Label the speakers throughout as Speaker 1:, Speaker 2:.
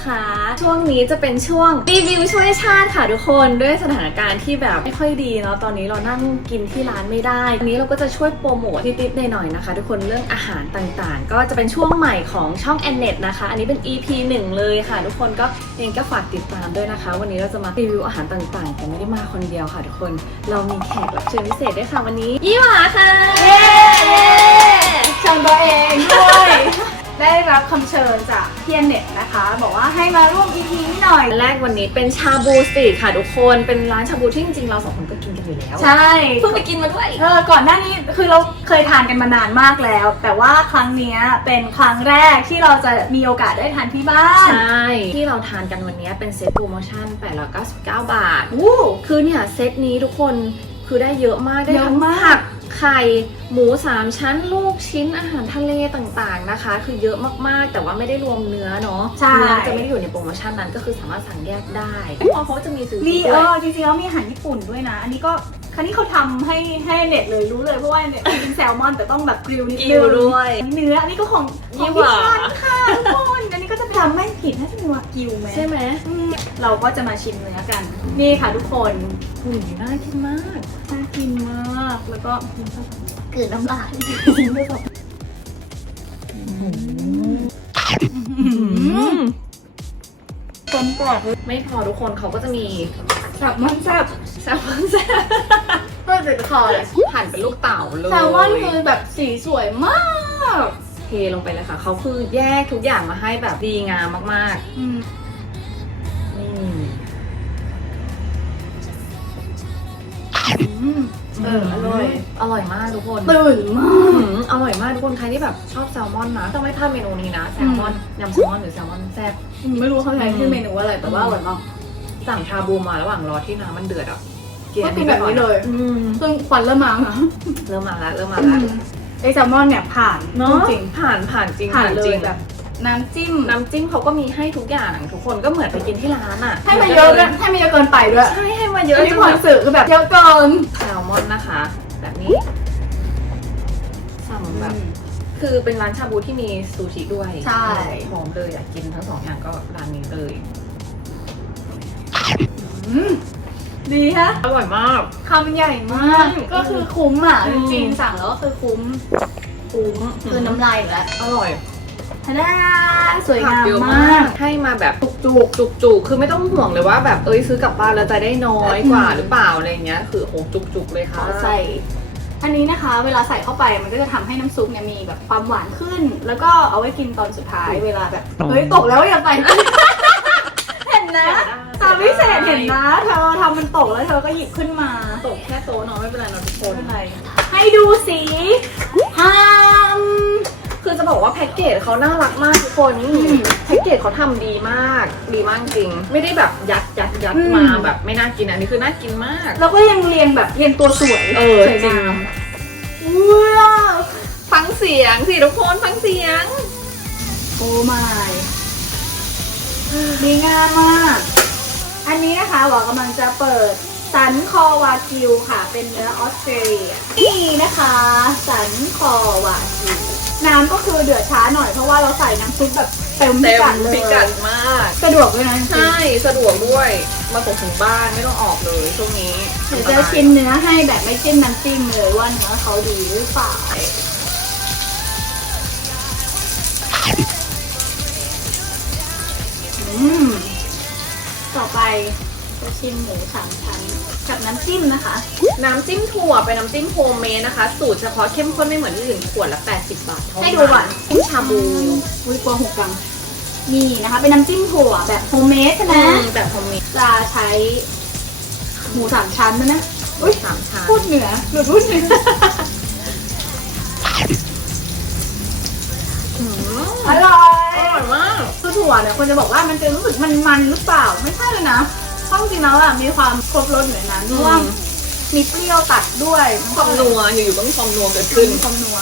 Speaker 1: นะคะ ช่วงนี้จะเป็นช่วงรีวิวช่วยชาติค่ะทุกคน ด้วยสถานการณ์ที่แบบไม่ค่อยดีเนาะตอนนี้เรานั่งกินที่ร้านไม่ได้วันนี้เราก็จะช่วยโปรโมทนิดๆหน่อยๆนะคะ ทุกคนเรื่องอาหารต่างๆ ก็จะเป็นช่วงใหม่ของช่อง a n n e t นะคะ อันนี้เป็น EP 1 เลยค่ะ ทุกคนก็เองก็ฝากติดตามด้วยนะคะ วันนี้เราจะมารีวิวอาหารต่างๆแต่ไม่ได้มาคนเดียวค่ะ ทุกคนเรามีแขกรับเชิญพิเศษด้วยค่ะวันนี้ยี่หวาค่ะ
Speaker 2: เย้เชิญตัวเองด้วย ได้รับคำเชิญจากเพียนเน็ตนะคะ บอกว่าให้มาร่วม EP นี้หน่อย
Speaker 1: อันแรกวันนี้เป็นชาบูสตรีทค่ะทุกคน เป็นร้านชาบูที่จริงๆ เราสองคนก็กินกันอยู่แล้ว
Speaker 2: ใช่
Speaker 1: เพิ่งไปกินมาด้วย
Speaker 2: เออก่อนหน้านี้คือเราเคยทานกันมานานมากแล้ว แต่ว่าครั้งเนี้ยเป็นครั้งแรกที่เราจะมีโอกาสได้ทานที่บ้าน
Speaker 1: ใช่ ที่เราทานกันวันนี้เป็นเซตโปรโมชั่น899 บาท
Speaker 2: อู้
Speaker 1: คือเนี่ยเซตนี้ทุกคนคือได้เยอะมากได้
Speaker 2: เยอะ
Speaker 1: ทั้ง
Speaker 2: มาก
Speaker 1: ผัก ไข่ หมู3ชั้น ลูกชิ้นอาหารทะเลต่างๆนะคะ คือเยอะมากๆ แต่ว่าไม่ได้รวมเนื้อเนาะ
Speaker 2: ใช่
Speaker 1: เนื้อจะไม่ได้อยู่ในโปรโมชั่นนั้นก็คือสามารถสั่งแยกได้ไม่พอเขาจะมีซู
Speaker 2: มี
Speaker 1: ชิ
Speaker 2: เอ
Speaker 1: ด้วย
Speaker 2: อจริงๆแล้วมีอาหารญี่ปุ่นด้วยนะ อันนี้ก็ครั้นี้เขาทำให้ให้เน็ตเลยรู้เลยเพราะว่าเนี่ยกินแซลมอนแต่ต้องแบบกริลนิด
Speaker 1: กิ
Speaker 2: นึ
Speaker 1: ว
Speaker 2: ง
Speaker 1: ด้วย
Speaker 2: เนื้ออันนี้ก็ของข
Speaker 1: ยี่
Speaker 2: อง
Speaker 1: ห
Speaker 2: พี่
Speaker 1: ว่า
Speaker 2: ชันค่ะทุกคนอันนี้ก็จะทำไม่ผิดน่าจะมีวากิวไหม
Speaker 1: ใช่ไหม
Speaker 2: อืมเราก็จะมาชิมเนื้อกัน นี่ค่ะทุกคน
Speaker 1: หุ่นน่ากินมาก
Speaker 2: น่า กินมาก แล้วก็เกิดน้ำลายคนกรอบ
Speaker 1: ไม่พอทุกคนเขาก็จะมี
Speaker 2: แซลมอนแซ่บ
Speaker 1: แซลมอนแซ่บ
Speaker 2: เพื่อติดคอเลย
Speaker 1: หั่นเป็นลูกเต่าเลย
Speaker 2: แซลมอนคือแบบสีสวยมาก
Speaker 1: เทลงไปเลยค่ะ เขาคือแยกทุกอย่างมาให้แบบดีงามมาก
Speaker 2: อืม
Speaker 1: ๆ
Speaker 2: เอออร่อย
Speaker 1: อร่อยมากทุกคน
Speaker 2: ตื่นมา
Speaker 1: อื้อหื
Speaker 2: ก
Speaker 1: ออร่อยมากทุกคน ใครที่แบบชอบแซลมอนนะ ต้องไม่พลาดเมนูนี้นะ แซลมอนยำแซลมอนหรือแซลมอนแซ่บ
Speaker 2: ไม่รู้เขาใช้ชื่อเมนูอะไร แต่ว่าอร่อยมาก
Speaker 1: สั่งชาบูมาระหว่างรอที่น้ำมันเดือดอะ
Speaker 2: ก็กินแบบนี้เลย
Speaker 1: อืม
Speaker 2: ซึ่งควันเริ่มมาค่ะ
Speaker 1: เริ่มมาแล้ว เริ่มมาแล้ว
Speaker 2: ไอแซลมอนเนี่ยผ่าน
Speaker 1: เนาะ
Speaker 2: จริง
Speaker 1: ผ่านผ่านจริง
Speaker 2: ผ่านเล
Speaker 1: จริ
Speaker 2: ย
Speaker 1: ง
Speaker 2: แบบน้ำจิ้ม
Speaker 1: น้ำจิ้มเขาก็มีให้ทุกอย่างทุกคนก็เหมือนไปกินที่ร้านอะ
Speaker 2: ให้มาเยอะด้วยให้มาเยอะเกินไปด้วย
Speaker 1: ใช่ ให้มาเย
Speaker 2: อั
Speaker 1: อะ
Speaker 2: นนี้
Speaker 1: จน
Speaker 2: ควา
Speaker 1: แบ
Speaker 2: ม
Speaker 1: บ
Speaker 2: สื่อคือแบบเยอะเกิน
Speaker 1: แซล มอนนะคะ แบบนี้สั่งแบบ คือเป็นร้านชาบูที่มีซูชิด้วย
Speaker 2: ใช่
Speaker 1: พร้อมเลยอยากกินทั้งสองอย่างก็ร้านนี้เลย
Speaker 2: อืมดีฮะ
Speaker 1: อร่อยมาก
Speaker 2: คำใหญ่มาก
Speaker 1: อืม
Speaker 2: ก็คือคุ้มอะ
Speaker 1: อื
Speaker 2: จ
Speaker 1: ม
Speaker 2: ริงๆสั่งแล้วก็คือคุ้ม
Speaker 1: คุ้ม
Speaker 2: คือน้ำลายอีกแล้ว
Speaker 1: อร่อย
Speaker 2: ทะดาสวยงาม
Speaker 1: เยอะ
Speaker 2: มาก
Speaker 1: ให้มาแบบ
Speaker 2: จุก
Speaker 1: จุกจุกๆคือไม่ต้องห่วงเลยว่าแบบเอ้ยซื้อกลับบ้านแล้วจะได้น้อยกว่า
Speaker 2: อืม
Speaker 1: หรือเปล่าอะไรเงี้ย คือโอ้จุกจุกๆเลย
Speaker 2: ๆข
Speaker 1: ค่ะ
Speaker 2: อใส่อันนี้นะคะ เวลาใส่เข้าไปมันก็จะทำให้น้ำซุปเนี่ยมีแบบความหวานขึ้น แล้วก็เอาไว้กินตอนสุดท้ายเวลาแบบเฮ้ยตกแล้วอย่าไปเห็นนะตาวิเศษเห็นนะเธอทำมันตกแล้วเธอก็หยิบขึ้นมา
Speaker 1: ตกแค่โต๊ะเนาะไม่เป็นไรเนาะทุกคน
Speaker 2: ไม่เป็นไรให้ดูสีฮาม
Speaker 1: คือจะบอกว่าแพ็กเกจเขาน่ารักมากทุกคนนี่
Speaker 2: อืม
Speaker 1: แพ็กเกจเขาทำดีมาก ดีมากจริง ไม่ได้แบบยัดยัดยัด
Speaker 2: อืม
Speaker 1: มาแบบไม่น่ากินอันนี้คือน่ากินมาก
Speaker 2: แล้วก็ยังเรียงแบบเรียงตัวสวย
Speaker 1: เออ
Speaker 2: สวย
Speaker 1: จริง
Speaker 2: งามว้าว
Speaker 1: ฟังเสียงสิทุกคนฟังเสียง
Speaker 2: โอ้ไม่ดีงามมาก อันนี้นะคะหวากำลังจะเปิด สันคอวากิวค่ะ เป็นเนื้อออสเตรเลียนี่นะคะ สันคอวากิว น้ำก็คือเดือดช้าหน่อยเพราะว่าเราใส่น้ำซุปแบบเต็มพิ
Speaker 1: เต็ม
Speaker 2: กัดเลย
Speaker 1: พิกัดมาก
Speaker 2: สะดวกด้วยนะจริงๆ
Speaker 1: ใช่สะดวกด้วยมาส่งถึงบ้านไม่ต้องออกเลยช่วงนี้
Speaker 2: เดี๋ยวจะชิมเนื้อให้แบบไม่จิ้มน้ำจิ้มเลยว่าเนื้อเขาดีหรือเปล่าอืมต่อไป จะชิมหมูสามชั้นกับน้ำจิ้มนะคะ
Speaker 1: น้ำจิ้มถั่วเป็นน้ำจิ้มโฮมเมดนะคะ สูตรเฉพาะเข้มข้นไม่เหมือนที่อื่นขวดละ 80 บาทเท่านั้น
Speaker 2: ให้ดูก่อน
Speaker 1: จิ้มชาบู
Speaker 2: อุ้ยกลัวหกกังนี่นะคะ เป็นน้ำจิ้มถั่วแบบโฮมเมดใช่ไหม
Speaker 1: อืมแบบโฮมเมด
Speaker 2: จะใช้หมูสามชั้นนะนะอุ้ย
Speaker 1: สามชั้น
Speaker 2: พูดเหนือหรือพูดเหนือ
Speaker 1: อืม
Speaker 2: อร่อย
Speaker 1: อร่อยมาก
Speaker 2: คือถั่วเนี่ยคนจะบอกว่ามันจะรู้สึกมันมันๆหรือเปล่าไม่ใช่เลยนะ เพราะจริงๆแล้วอะมีความครบรสอยู่ในนั้นเพราะว่ามีเปรี้ยวตัดด้วย
Speaker 1: ความนัวอยู่ๆก็มีความนัวเกิด
Speaker 2: ขึ้
Speaker 1: ขึ้
Speaker 2: น
Speaker 1: น
Speaker 2: ความนัว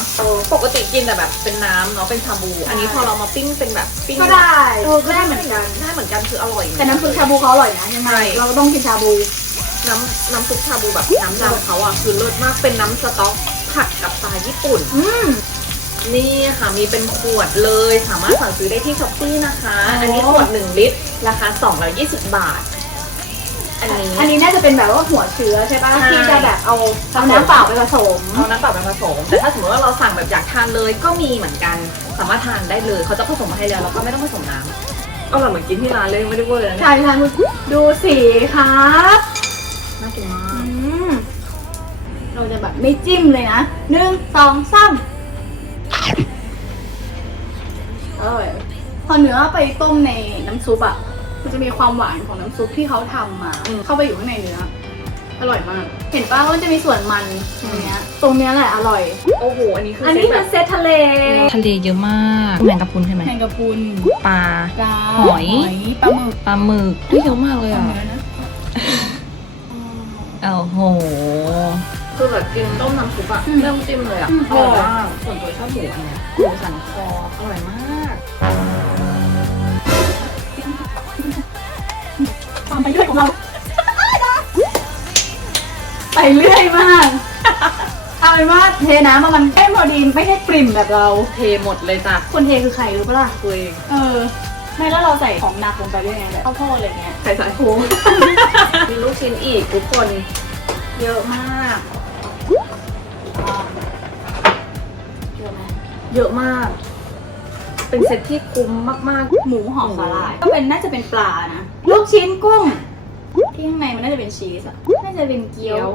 Speaker 1: ปกติกินแต่แบบเป็นน้ำเนาะเป็นชาบู อันนี้พอเรามาปิ้งเป็นแบบปิ้ง
Speaker 2: ก็ได้เออก็ได้เหมือนกัน
Speaker 1: ได้เหมือนกันคืออร่อย
Speaker 2: แต่น้ำซุปชาบูเขาอร่อยนะยังไง
Speaker 1: ใช่
Speaker 2: เราก็ต้องกินชาบู
Speaker 1: น้ำน้ำซุปชาบูแบบน้ำดำเขาอะคือเลิศมากเป็นน้ำสต๊อกผัดกับปลาญี่ปุ่น
Speaker 2: อืม
Speaker 1: นี่ค่ะมีเป็นขวดเลยสามารถสั่งซื้อได้ที่ช้อปปี้นะคะ
Speaker 2: อ๋ออั
Speaker 1: อันนี้ขวด 1 ลิตร ราคา220 บาท อันนี้
Speaker 2: อันนี้น่าจะเป็นแบบว่าหัวเชื้อใช่ปะ
Speaker 1: ใช่
Speaker 2: ที่จะแบบเอาเอาน้ำเปล่าไปผสม
Speaker 1: เอาน้ำเปล่าไปผสม แต่ถ้าสมมติว่าเราสั่งแบบอยากทานเลยก็มีเหมือนกัน สามารถทานได้เลย เขาจะผสมมาให้แล้วเราก็ไม่ต้องผสมน้ำอร่อยเหมือนกินที่ร้านเลยไม่ได้เวอร์นะเนี่ย
Speaker 2: ใช่ใช่ดูสีครับ
Speaker 1: น่ากินมา
Speaker 2: อื
Speaker 1: ก
Speaker 2: มเราจะแบบไม่จิ้มเลยนะหนึ่งสองสามอร่อยพอเนื้อไปต้มในน้ำซุปอะ มันจะมีความหวานของน้ำซุปที่เขาทำมาเข้าไปอยู่ข้างในเนื้ออร่อยมาก เห็นป่ะว่ามันจะมีส่วนมันตรงเนี้ยตรงเนี้ยแหละอร่อย
Speaker 1: โอ้โห อันนี้คือ
Speaker 2: อัน
Speaker 1: เซ
Speaker 2: นี้
Speaker 1: ตแบ
Speaker 2: เป็น
Speaker 1: บ
Speaker 2: เซตทะเล
Speaker 3: ทะเลเยอะมากแมงกะพรุนใช่ไหม
Speaker 2: แมงกะพรุน
Speaker 3: ปลา
Speaker 2: ปลา
Speaker 3: หอย
Speaker 2: ปลาหมึก
Speaker 3: ปลาหมึกเฮ้ยเยอะมากเลย
Speaker 2: ปลา
Speaker 3: อะ
Speaker 2: เนื้อนะ
Speaker 3: โอ้โห
Speaker 1: คือแบบกินต้มน้ำซุปอะ
Speaker 2: อืม
Speaker 1: เริ่มจิ้มเลยอะ
Speaker 2: อืม
Speaker 1: อร่อยมากส่วนตัวชอบหมูอันเนี้ยหมูสันคออร่อยมาก
Speaker 2: ไปเรื่อยของเรา ไปเรื่อยมาก เอาเป็นว่าเทน้ำมามันแค่พอดีไม่ใช่ปริ่มแบบเรา
Speaker 1: เทหมดเลยจ้ะ
Speaker 2: คนเทคือใครรู้ปะล่ะ
Speaker 1: ตัวเอง
Speaker 2: เออ ไม่แล้วเราใส่ของหนักลงไปด้วยไงแบบข้าวโพดอะไรเงี้ย
Speaker 1: ใส่ใส่
Speaker 2: โอ้โห
Speaker 1: มีลูกชิ้นอีกทุกคน
Speaker 2: เยอะมาก เยอะไหม
Speaker 1: เยอะมาก เป็นเซตที่คุ้มมาก
Speaker 2: หมูห่อสาหร่าย ก็เป็นน่าจะเป็นปลานะ ลูกชิ้นกุ้ง ที่ข้างในมันน่าจะเป็นชีสอะน่าจะเป็น
Speaker 1: ๆ
Speaker 2: เกี๊
Speaker 1: เกี๊
Speaker 2: ย
Speaker 1: ยวว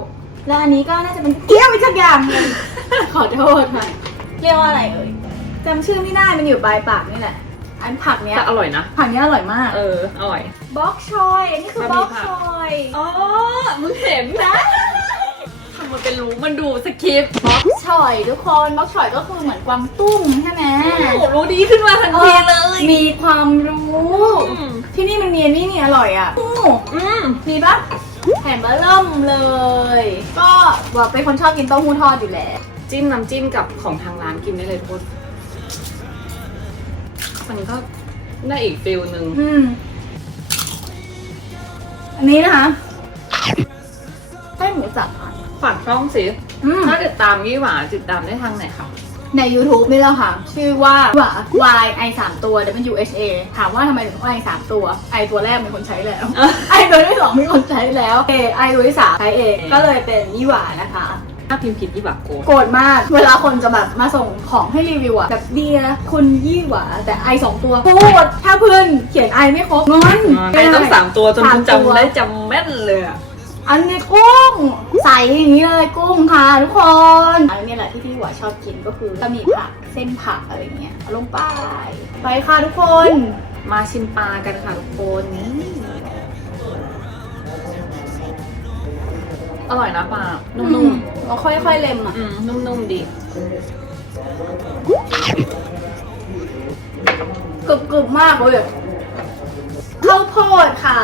Speaker 2: แล้วอันนี้ก็น่าจะเป็นเกี๊ยวอีกสักอย่างหนึงขอโทษค่ะ เรียกว่าอะไรเอ่ยจำชื่อไม่ได้ มันอยู่ปลายปากนี่แหละ อันผักเนี้ย
Speaker 1: แต่อร่อยนะ
Speaker 2: ผักเนี้ยอร่อยมาก
Speaker 1: เออ อร่อย
Speaker 2: บล็อกชอย อันนี้คือบล็อกชอย
Speaker 1: อ๋อ มึงเห็นนะทำ มันเป็นรู้มันดูสคริปต์
Speaker 2: บล็อกชอยทุกคนบล็อกชอยก็คือเหมือนกวางตุ้งใช่ไหม
Speaker 1: โอ้รู้ดีขึ้นมาทันทีเลย
Speaker 2: มีความรู้
Speaker 1: อืม
Speaker 2: ที่นี่มันมีอันนี่นี่อร่อยอะอู้
Speaker 1: อืม
Speaker 2: มีปะแผ่นเบอร์เริ่มเลย ก็บอกเป็นคนชอบกินเต้าหู้ทอดอยู่แล้ว
Speaker 1: จิ้มน้ำจิ้มกับของทางร้านกินได้เลยทุกคนมันก็ได้อีกฟิลหนึ่ง
Speaker 2: อืม อันนี้นะคะไส้หมูสับค่ะ
Speaker 1: ฝากช่องสิ
Speaker 2: อืม
Speaker 1: ถ้าติดตามยี่หวาติดตามได้ทางไหนคะ
Speaker 2: ใน YouTube นี่แหละค่ะ ชื่อว่าหวา Y I 3ตัว W H A ถามว่าทำไมถึง Y 3ตัว I ตัวแรกมีคนใช้แล้ว I ตัวที่สองมีคนใช้แล้ว A I ตัวที่สามใช้เองก็เลยเป็นยี่หวานะคะ
Speaker 1: ถ้าพิมพ์ผิดยี่หวาโกรธ
Speaker 2: โกรธมาก เวลาคนจะแบบมาส่งของให้รีวิวอะแบบเดียคุณยี่หวาแต่ไอสองตัวพูดถ้าเพื่อนเขียนไอไม่ครบงอน
Speaker 1: ไอ้ต้องสามตัวจน
Speaker 2: สาม
Speaker 1: จำ
Speaker 2: ตัว
Speaker 1: ได้จำแม่นเลยอะ
Speaker 2: อันนี้กุ้งใส่อย่างนี้เลยกุ้งค่ะทุกคนอันนี้แหละที่พี่หวาชอบกินก็คือจะมีผักเส้นผักอะไรเงี้ยเอาลงไปไปค่ะทุกคน
Speaker 1: มาชิมปลากันค่ะทุกคนนี่อร่อยนะปลานุ่ม
Speaker 2: เราค่อยๆเล็มอะ
Speaker 1: ๆอืมนุ่มๆดี
Speaker 2: กรึบๆมากเลย ข้าวโพดค่ะ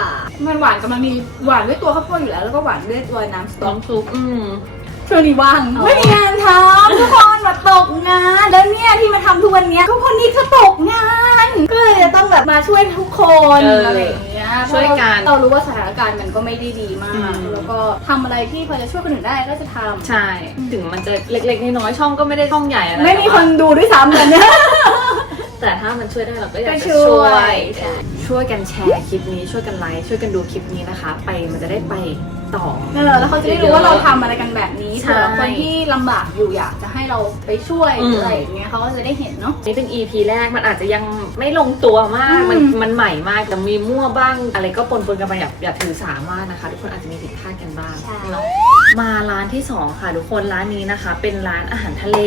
Speaker 2: มันหวานกำลังดีหวานด้วยตัวข้าวโพดอยู่แล้ว แล้วก็หวานด้วยตัวน้ำสต๊อก
Speaker 1: น้ำซุปอืม
Speaker 2: ช่วงนี้ว่าง
Speaker 1: อ๋อ
Speaker 2: ไม่มีงานทำทุกคนแบบตกงานแล้วเนี่ยที่มาทำทุกวันเนี้ยก็คนนี้ก็ตกงานก็เลยจะต้องแบบมาช่วยทุกคนอะไรอย่างเงี้ย
Speaker 1: ช่วยกัน
Speaker 2: เพราะเรารู้ว่าสถานการณ์มันก็ไม่ได้ดีมา
Speaker 1: อื
Speaker 2: ก
Speaker 1: ม
Speaker 2: แล้วก็ทำอะไรที่พอจะช่วยคนอื่นได้ก็จะทำ
Speaker 1: ใช่ ถึงมันจะเล็กๆน้อยๆช่องก็ไม่ได้ช่องใหญ่อะไร
Speaker 2: ไม่มีคนดูด้วยซ้ำเลยเนี่ย
Speaker 1: แต่ถ้ามันช่วยได้เราก็อยาก
Speaker 2: ก็
Speaker 1: จะ
Speaker 2: ช่
Speaker 1: ช่
Speaker 2: ว
Speaker 1: วยยช่วยกันแชร์คลิปนี้ช่วยกันไลค์ช่วยกันดูคลิปนี้นะคะ ไปมันจะได้ไปต่อ
Speaker 2: เออแล้วเขาจะได้รู้ว่าเราทำอะไรกันแบบนี้
Speaker 1: ใช่
Speaker 2: เผื่อคนที่ลำบากอยู่อยากจะให้เราไปช่วย
Speaker 1: อืม
Speaker 2: อะไรอย่างเงี้ยเขาก็จะได้เห็นเนาะ
Speaker 1: นี่เป็น EP แรกมันอาจจะยังไม่ลงตัวมาก มัน
Speaker 2: อืม
Speaker 1: มันใหม่มากแต่มีมั่วบ้าง อะไรก็ปนปนๆกันไปอย่าอย่าถือสามากนะคะ ทุกคนอาจจะมีผิดพลาดกันบ้างเนาะ มาร้านที่สองค่ะทุกคนร้านนี้นะคะ เป็นร้านอาหารทะเล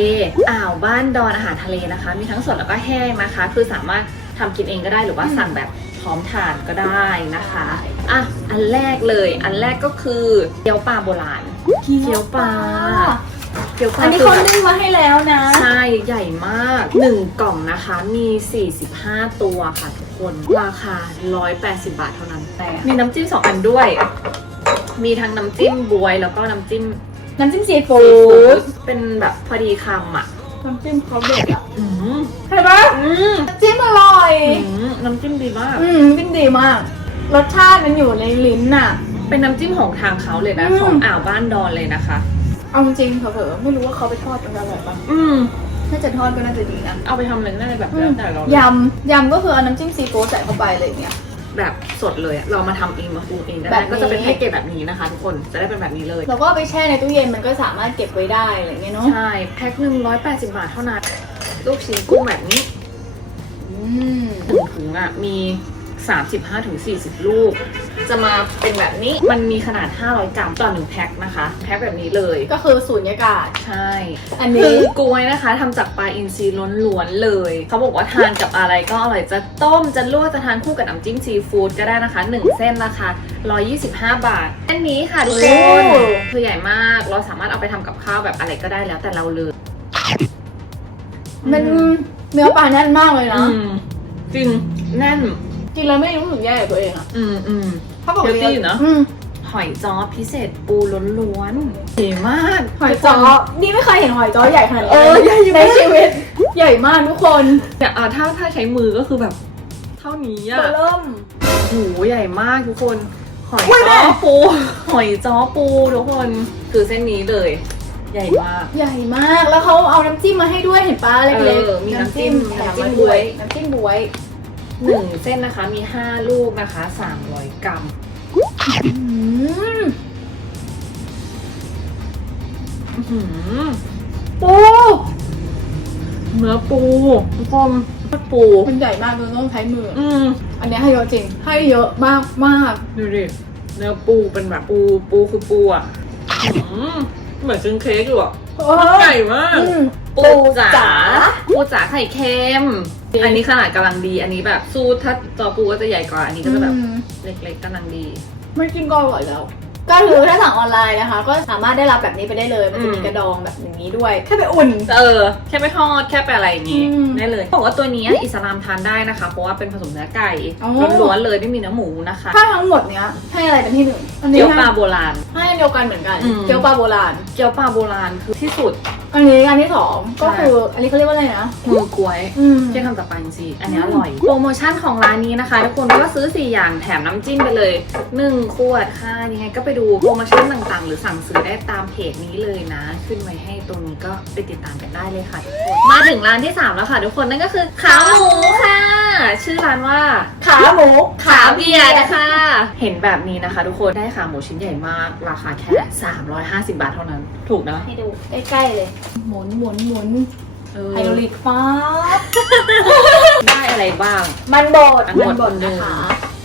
Speaker 1: อ่าวบ้านดอนอาหารทะเลนะคะ มีทั้งสดแล้วก็แห้งนะคะ คือสามารถทำกินเองก็ได้หรือว่า
Speaker 2: อืม
Speaker 1: สั่งแบบพร้อมทานก็ได้นะคะอะอันแรกเลย อันแรกก็คือเกี๊ยวปลาโบราณเกี๊ยวปลาเกี๊ยวปลา
Speaker 2: อันนี้
Speaker 1: คื
Speaker 2: เขา
Speaker 1: แบบ
Speaker 2: นึ่งมาให้แล้วนะ
Speaker 1: ใช่ใหญ่มาก 1 กล่องนะคะ มี 45 ตัวค่ะทุกคน ราคา 180 บาทเท่านั้น
Speaker 2: แต่
Speaker 1: มีน้ำจิ้ม2อันด้วย มีทั้งน้ำจิ้มบวย แล้วก็น้ำจิ้ม
Speaker 2: น้ำจิ้มซีฟู
Speaker 1: ซีฟู้้
Speaker 2: ด
Speaker 1: ดเป็นแบบพอดีคำอะ
Speaker 2: น้ำจิ้มเขาเด็ดอะ
Speaker 1: อืม
Speaker 2: ใช่ปะ
Speaker 1: อืม
Speaker 2: น้ำจิ้มอร่อย
Speaker 1: อืมน้ำจิ้มดีมาก
Speaker 2: อืมน้ำจิ้มดีมาก รสชาติมันอยู่ในลิ้นน่ะ
Speaker 1: เป็นน้ำจิ้มของทางเขาเลยนะ
Speaker 2: อืม
Speaker 1: ของอ่าวบ้านดอนเลยนะคะ
Speaker 2: เอาจริงๆเผลอๆไม่รู้ว่าเขาไปทอดจนอร่อยปะ
Speaker 1: อืม
Speaker 2: ถ้าจะทอดก็น่าจะดีนะ
Speaker 1: เอาไปทำอะไรได้แบบ
Speaker 2: อื
Speaker 1: แล้
Speaker 2: ม
Speaker 1: วแต่เรา
Speaker 2: ยำ ยำก็คือเอาน้ำจิ้มซีฟู้ดใส่เข้าไปเลยอย่างเงี้ย
Speaker 1: แบบสดเลยอะเรามาทำเองมาปรุงเองได้
Speaker 2: แบบนี้
Speaker 1: ก็จะเป็นแพ็กเกจแบบนี้นะคะ ทุกคนจะได้เป็นแบบนี้เลย
Speaker 2: เราก็เอาไปแช่ในตู้เย็นมันก็สามารถเก็บไว้ได้อะไรเงี้ยเนาะ
Speaker 1: ใช่ แพ็คหนึ่งร้อยแปดสิบบาทเท่านั้นลูกชิ้นกุ้งแบบนี้
Speaker 2: อืม
Speaker 1: หนึ่งถุงอะมี 35ถึง40 ลูก จะมาเป็นแบบนี้ มันมีขนาด 500 กรัมต่อหนึ่งแพ็คนะคะ แพ็คแบบนี้เลย
Speaker 2: ก็คือสูญญากาศ
Speaker 1: ใช่
Speaker 2: อัน
Speaker 1: คื
Speaker 2: นี้
Speaker 1: อกล้วยนะคะทำจากปลาอินทรีล้วนๆเลย เขาบอกว่าทานกับอะไรก็อร่อย จะต้ม จะลวก จะทานคู่กับน้ำจิ้มซีฟู้ดก็ได้นะคะ 1 เส้นราคา125 บาท อันนี้ค่ะทุกคนคือใหญ่มาก เราสามารถเอาไปทำกับข้าวแบบอะไรก็ได้แล้วแต่เราเลย
Speaker 2: มันเนื้อปลาแน่นมากเลยนะ
Speaker 1: อืมจริงแน่น
Speaker 2: กินแล้วไม่รู้สึกแย่กับตัวเองอะ
Speaker 1: อืมอืม
Speaker 2: ถ้าปกติ
Speaker 1: Healthy อยู่นะ
Speaker 2: อืม
Speaker 1: หอยจ้อพิเศษปูล้วนๆดีมาก
Speaker 2: หอยจ้อนี่ไม่เคยเห็นหอยจ้อใหญ่ขนาดนี้
Speaker 1: เออใหญ่
Speaker 2: ใน
Speaker 1: มาก
Speaker 2: ชีวิต ใหญ่มากทุกคน
Speaker 1: แต่อ่าถ้าถ้าใช้มือก็คือแบบ เท่านี้
Speaker 2: เบ
Speaker 1: อะ
Speaker 2: อร์เริ่ม
Speaker 1: โหใหญ่มากทุกคน หอย
Speaker 2: อุ๊ยแม่
Speaker 1: จ้อปู หอยจ้อปูทุกคนคือเส้นนี้เลย ใหญ่มาก
Speaker 2: ใหญ่มากแล้วเขาเอาน้ำจิ้มมาให้ด้วยเห็นปะเล็ก
Speaker 1: เออมี
Speaker 2: ๆ
Speaker 1: น้ำจิ้ม
Speaker 2: แถม
Speaker 1: น้ำจิ้
Speaker 2: มาม
Speaker 1: บ๊
Speaker 2: ด้ว
Speaker 1: วยย
Speaker 2: น้ำจิ้มบวย
Speaker 1: หนึ่งเส้นนะคะมี5ลูกนะคะ300กรัม
Speaker 2: อืม
Speaker 1: อื้อหือ
Speaker 2: ปู
Speaker 1: เนื้อปูทุกคนปู
Speaker 2: มันใหญ่มากจนต้องใช้มืออ
Speaker 1: อืม
Speaker 2: อันนี้ให้เยอะจริง ให้เยอะมากมาก
Speaker 1: ดูดิเนื้อปูเป็นแบบปูปูคือปูอะอื้อหือเหมือนซื้อเค้กอยู่อะ
Speaker 2: โอ้
Speaker 1: ใหญ่มาก
Speaker 2: อืม
Speaker 1: ปูจ๋าปูจ๋าไข่เค็ม อันนี้ขนาดกำลังดี อันนี้แบบสู้ถ้าจอปูก็จะใหญ่กว่า อันนี้ก็จะแบบ
Speaker 2: อืม
Speaker 1: เล็กๆกำลังดี
Speaker 2: ไม่กินก็อร่อยแล้ว ก็คือถ้าสั่งออนไลน์นะคะ ก็สามารถได้รับแบบนี้ไปได้เลย มันจะมี
Speaker 1: อืม
Speaker 2: กระดองแบบอย่างนี้ด้วย แค่ไปอุ่น
Speaker 1: เออ แค่ไปทอด แค่ไปอะไรอย่างงี้
Speaker 2: อืม
Speaker 1: ได้เลยบอกว่าตัวนี้อิสลามทานได้นะคะ เพราะว่าเป็นผสมเนื้อไก่
Speaker 2: อ๋อ
Speaker 1: ล้วนๆเลยไม่มีเนื้อหมูนะคะ
Speaker 2: ถ้าทั้งหมดเนี้ยให้อะไรเป็นที่หนึ่งอันนี้
Speaker 1: เกี๊ยวปลา
Speaker 2: ให้
Speaker 1: โบราณ
Speaker 2: ให้เดียวกันเหมือนกัน
Speaker 1: อืม
Speaker 2: เกี๊ยวปลาโบราณ
Speaker 1: เกี๊ยวปลาโบราณคือที่สุด
Speaker 2: อันนี้อันที่สองก็
Speaker 1: ใช่
Speaker 2: คืออันนี้เขาเรียกว่าอะไรนะ
Speaker 1: มือกล้วย
Speaker 2: อืม
Speaker 1: ที่ทำจากปลาอินทรีย์อันนี้อร่อย โปรโมชั่นของร้านนี้นะคะทุกคนก็ซื้อ 4 อย่างแถมน้ำจิ้มไปเลย 1 ขวดค่ะ ยังไงก็ไปดูโปรโมชั่นต่างๆ หรือสั่งซื้อได้ตามเพจนี้เลยนะ ขึ้นไว้ให้ตรงนี้ก็ไปติดตามกันได้เลยค่ะทุกคน มาถึงร้านที่ 3 แล้วค่ะ ทุกคนนั่นก็คือขาหมูค่ะ ชื่อร้านว่า
Speaker 2: ขาหมู
Speaker 1: ขาเบียร์นะคะ เห็นแบบนี้นะคะ ทุกคนได้ขาหมูชิ้นใหญ่มาก ราคาแค่ 350 บาทเท่านั้น ถูกนะ
Speaker 2: ให้ดูใกล้ๆเลยหมุนหมุนหมุน
Speaker 1: เออ
Speaker 2: ไฮโดรลิกฟ้า
Speaker 1: ได้อะไรบ้าง
Speaker 2: มันบด
Speaker 1: มันบด
Speaker 2: บดนะคะ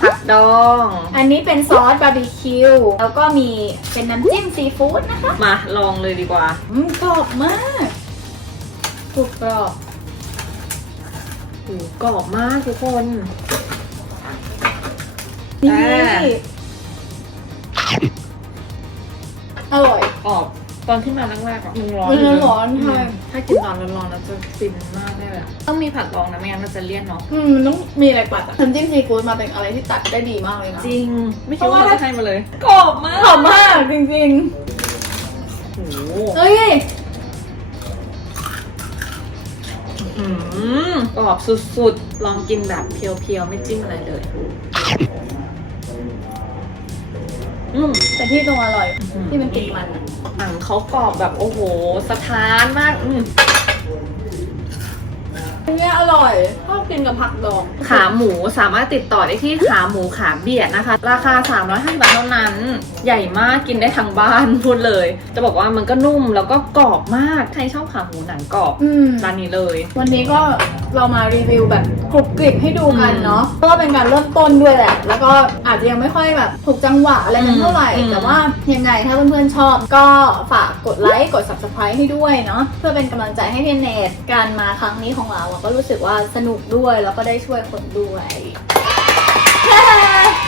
Speaker 1: ผักดอง
Speaker 2: อันนี้เป็นซอสบาร์บีคิว แล้วก็มีเป็นน้ำจิ้มซีฟู้ดนะคะ
Speaker 1: มาลองเลยดีกว่า
Speaker 2: อืมกรอบมากกรุบกรอบ
Speaker 1: โอ้โหกรอบมากทุกคน
Speaker 2: นี่
Speaker 1: อ่า
Speaker 2: อร่อย
Speaker 1: กรอบ ตอนที่มาแรกๆอะมันร้อน
Speaker 2: มัน
Speaker 1: ยู่ะ
Speaker 2: ร้อนใช่
Speaker 1: มถ้ากินตอนร้อนๆแล้วจะฟินมากเลยอะต้องมีผักดองนะไม่งั้นมันจะเลี่ยนเนาะ
Speaker 2: อืมมันต้องมีอะไรปัดอะน้ำจิ้มซีฟู้ดมาเป็นอะไรที่ตัดได้ดีมากเลยนะ
Speaker 1: จริง ไม่คิดว่า
Speaker 2: เพราะว่า
Speaker 1: จะให้มาเลยกรอบมาก
Speaker 2: หอมมากจริง
Speaker 1: โอ้โห
Speaker 2: ๆเฮ้ย
Speaker 1: อืมกรอบสุดๆ ลองกินแบบเพียวๆ ไม่จิ้มอะไรเลยอืม
Speaker 2: แต่ที่ตรงอร่อย
Speaker 1: อืม
Speaker 2: ที่มันติดมันอะ
Speaker 1: หนังเขากรอบแบบโอ้โห สะท้านมาก อืม
Speaker 2: อันเนี้ยอร่อยชอบกินกับผักดอง
Speaker 1: ขาหมูสามารถติดต่อได้ที่ขาหมูขาเบียดนะคะ ราคา 350 บาทเท่านั้น ใหญ่มากกินได้ทั้งบ้านพูดเลย จะบอกว่ามันก็นุ่มแล้วก็กรอบมากใครชอบขาหมูหนังกรอบ
Speaker 2: อืม
Speaker 1: ร้านนี้เลย
Speaker 2: วันนี้ก็เรามารีวิวแบบกรุบกริบให้ดูกันเนาะก็เป็นการเริ่มต้นด้วยแหละ แล้วก็อาจจะยังไม่ค่อยแบบถูกจังหวะอะไรกันเท่าไหร่
Speaker 1: อืม
Speaker 2: แต่ว่ายังไงถ้าเพื่อนๆชอบก็ฝากกดไลค์กด subscribe ให้ด้วยเนาะเพื่อเป็นกำลังใจให้เทนเนตการมาครั้งนี้ของเราอะก็รู้สึกว่าสนุกด้วยแล้วก็ได้ช่วยคนด้วย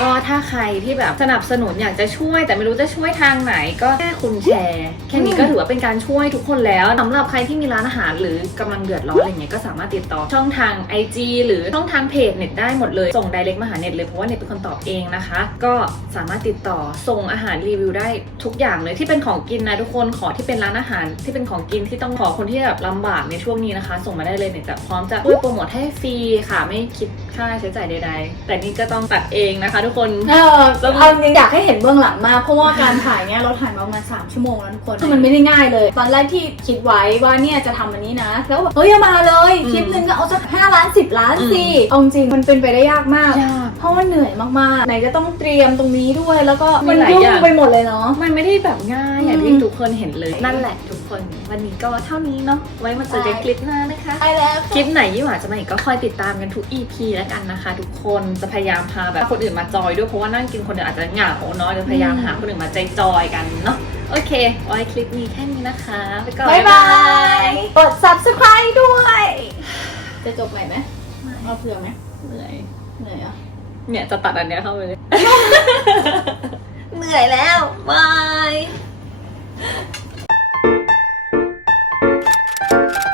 Speaker 1: ก็ถ้าใครที่แบบสนับสนุนอยากจะช่วย แต่ไม่รู้จะช่วยทางไหน ก็แค่คุณแชร์แค่นี้ก็ถือว่าเป็นการช่วยทุกคนแล้วสำหรับใครที่มีร้านอาหารหรือกำลังเดือดร้อนอะไรเงี้ยก็สามารถติดต่อช่องทาง IG หรือช่องทางเพจเน็ตได้หมดเลยส่ง direct มาหาเน็ตเลยเพราะว่าเน็ตเป็นคนตอบเองนะคะ ก็สามารถติดต่อส่งอาหารรีวิวได้ทุกอย่างเลยที่เป็นของกินนะทุกคนขอที่เป็นร้านอาหาร ที่เป็นของกินที่ต้องขอคนที่แบบลำบากในช่วงนี้นะคะ ส่งมาได้เลยเน็ตจะพร้อมจะช่วยโปรโมทให้ฟรีค่ะ ไม่คิดค่าใช้จ่ายใดๆ แต่นี่ก็ต้องตัดเองนะคะทุกทุกคน
Speaker 2: เออเอาจริงอยากให้เห็นเบื้องหลังมากเพราะว่าการถ่ายเนี่ยเราถ่ายมาประมาณ3ชั่วโมงแล้วทุกคนคือมันไม่ได้ง่ายเลย ตอนแรกที่คิดไว้ว่าเนี่ยจะทำอันนี้นะ แล้วแบบเฮ้ยเอามาเลยคลิปหนึ่งก็เอาสัก5ล้าน10ล้านสิเอาจริงมันเป็นไปได้ยากมาก
Speaker 1: ยาก
Speaker 2: เพราะว่าเหนื่อยมากๆ ไหนจะต้องเตรียมตรงนี้ด้วยแล้วก็
Speaker 1: มี
Speaker 2: มัน
Speaker 1: หลาย
Speaker 2: ยุ่
Speaker 1: อย่าง
Speaker 2: งไปหมดเลยเนาะ
Speaker 1: มันไม่ได้แบบง่ายอย่าง
Speaker 2: อืม
Speaker 1: ที่ทุกคนเห็นเลยนั่นแหละทุก คนวันนี้ก็เท่านี้เนาะไว้มาเจอกัน
Speaker 2: ใช่
Speaker 1: คลิปหน้านะคะ
Speaker 2: ไปแล้ว
Speaker 1: คลิปไหนยี่หว่าจะมาอีกก็คอยติดตามกันทุก EP แล้วกันนะคะ ทุกคนจะพยายามพาแบบคนอื่นมาจอยด้วยเพราะว่านั่งกินคนเดียวอาจจะเหงาเนาะจะพยายามหาคนอื่นมาใจจอยๆกันเนาะโอเค ไว้คลิปนี้แค่นี้นะคะไปก่อน
Speaker 2: บ๊ายบายกด subscribe ด้วย จะจบใหม่ไหมเอาเผื่อไหม
Speaker 1: เหนื่อย
Speaker 2: เหนื่อยอะ
Speaker 1: เนี่ยจะตัดอันเนี้ยเข้าไปเลย เหนื่อยแล้วบาย you